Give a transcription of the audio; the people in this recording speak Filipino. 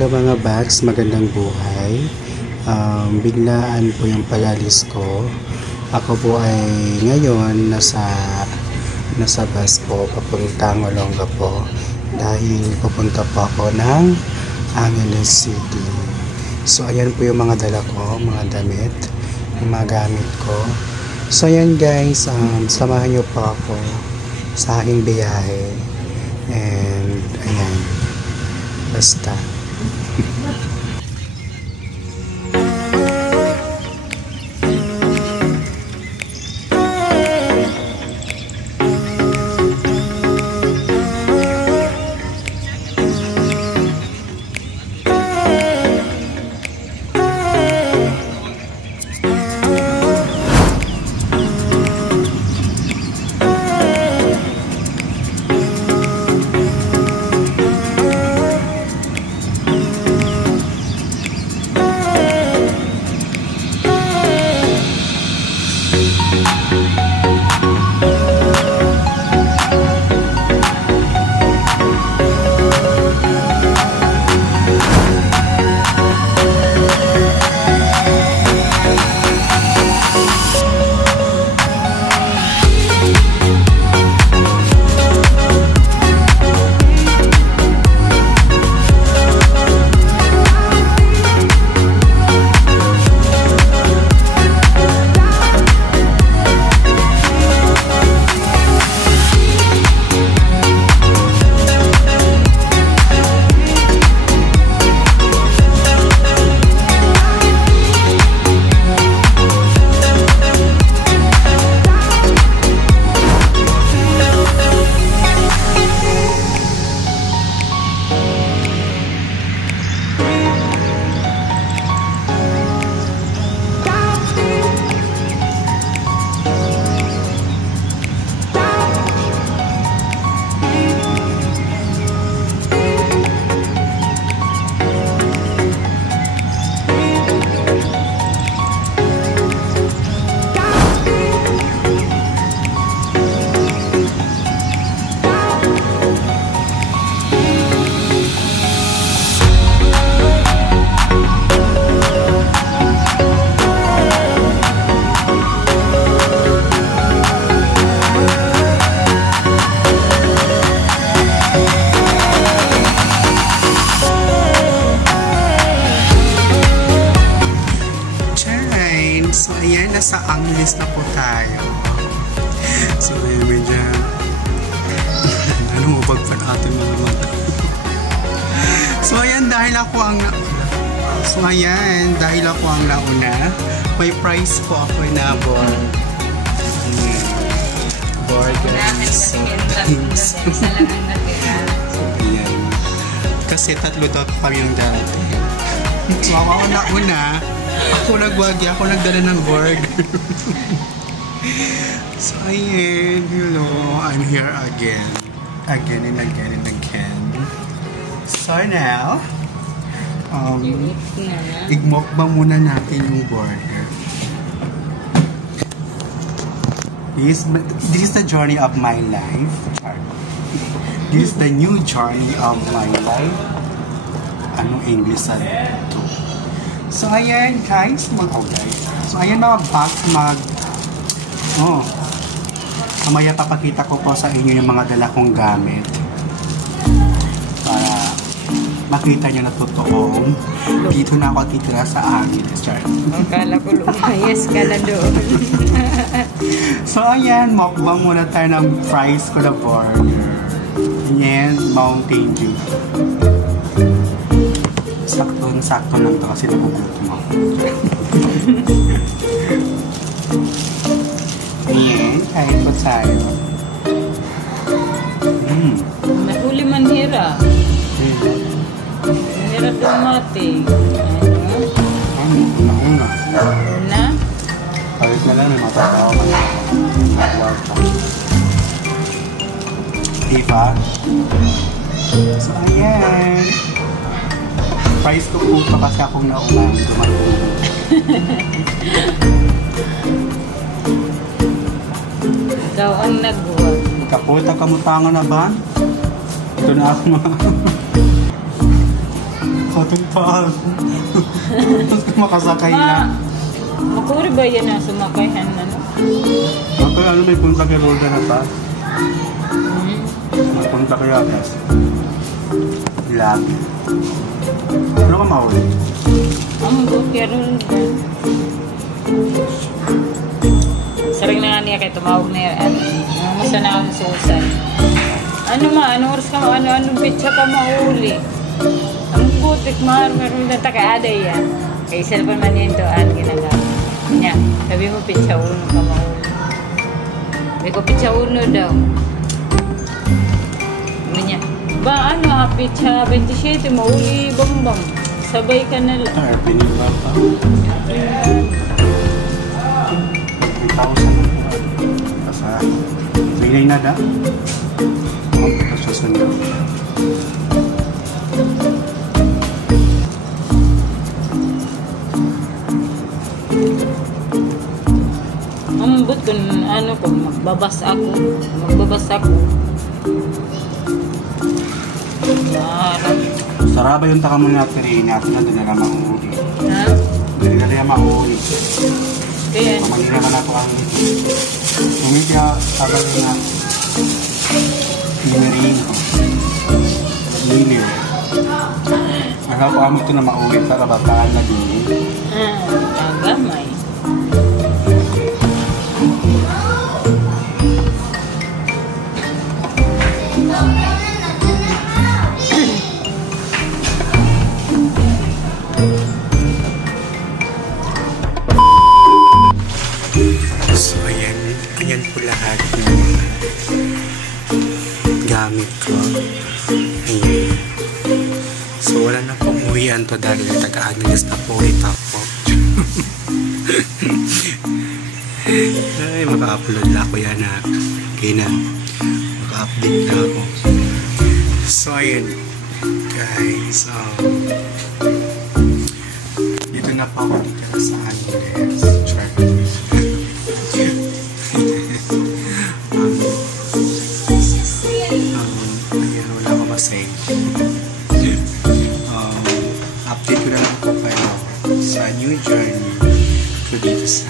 Hello mga Bats, magandang buhay. Biglaan po yung pag-alis ko. Ako po ay ngayon nasa bus po papuntang Olonga po dahil pupunta po ako ng Angeles City. So ayan po yung mga dala ko, mga damit, yung mga gamit ko. So ayan guys, samahan nyo po ako sa aking biyahe. And ayan, basta. So ayan, nasa Angeles na po tayo. So ayan, medyo ano mo pagpan atin mo naman. So ayan, dahil ako ang nauna, may price po ako na board. So ayan, kasi tatlo daw kami yung dati. So ako nauna, ako nagwagi, ako nagdala ng board. So ayan, hello, I'm here again and again. So now, igmokbang muna natin yung burger. This is the journey of my life. This is the new journey of my life. Anong English sa ito? So ayan guys, so ayan mga box, mamaya papakita ko po sa inyo yung mga dala kong gamit para makita nyo na totoong dito na ako titira sa Angeles. Akala ko lumayas ka na doon. So ayan, mukbang muna tayo ng fries ko na burger. Ayan, Mountain Dew. Sakto lang to kasi nagugutom ako. Ayan, kahit po tayo. Nahuli man hira. Hira dumating. Una. Na? Kahit na lang, may matatawa ka na. Diba? So ayan. Price ko po pa kasi akong naunang dumating. Ikaw ang nagbuwag. Kaputa kamutangan na ba? Ito na ako mga... Patong pa ako. Makasakay na. Makuri ba yan na sumakayhan na, no? Ako ano may punta kay Rolda na ta? Magpunta kay Akas. Ilag. Ano ka mahuli? Ang bukya rin. Saring na nga niya kayo tumawag na yan. Masa na akong susay. Ano anong oras ka anong bitsa ka mahuli? Ang butik meron na taka-aday yan. Kaya cellphone man yun doon ginagamit. Nya, sabi mo pitsa ulo ka mahuli. Sabi ko pitsa ulo daw. Sabi niya, ba pitsa 27 mahuli bambang. Sabay ka na lang. Ay, pinila pa. 3,000 na po. Kasi, bigay na da. Tapos na Ambot kung kung magbabas ako. Saraba yung taka mo natin rin natin na dala mahuli. Ha? Dala yung mahuli. Kaya? Pamagina ka na ito ang umiti ka sabay na pinirin ko. Pinirin. Alam ko kami ito na mauwi sa kabataan na din. Tagamay. So, ayan po lahat yung gamit ko. Ayan. So, wala na pong uwian to dahil taga-analyst na po ulit ako. Ay, maka-upload na ako yan na. Okay na. Maka-update na ako. So, ayan. Guys, dito na po ako dito sa analyst. Update ko na lang po kayo sa new journey ko dito sa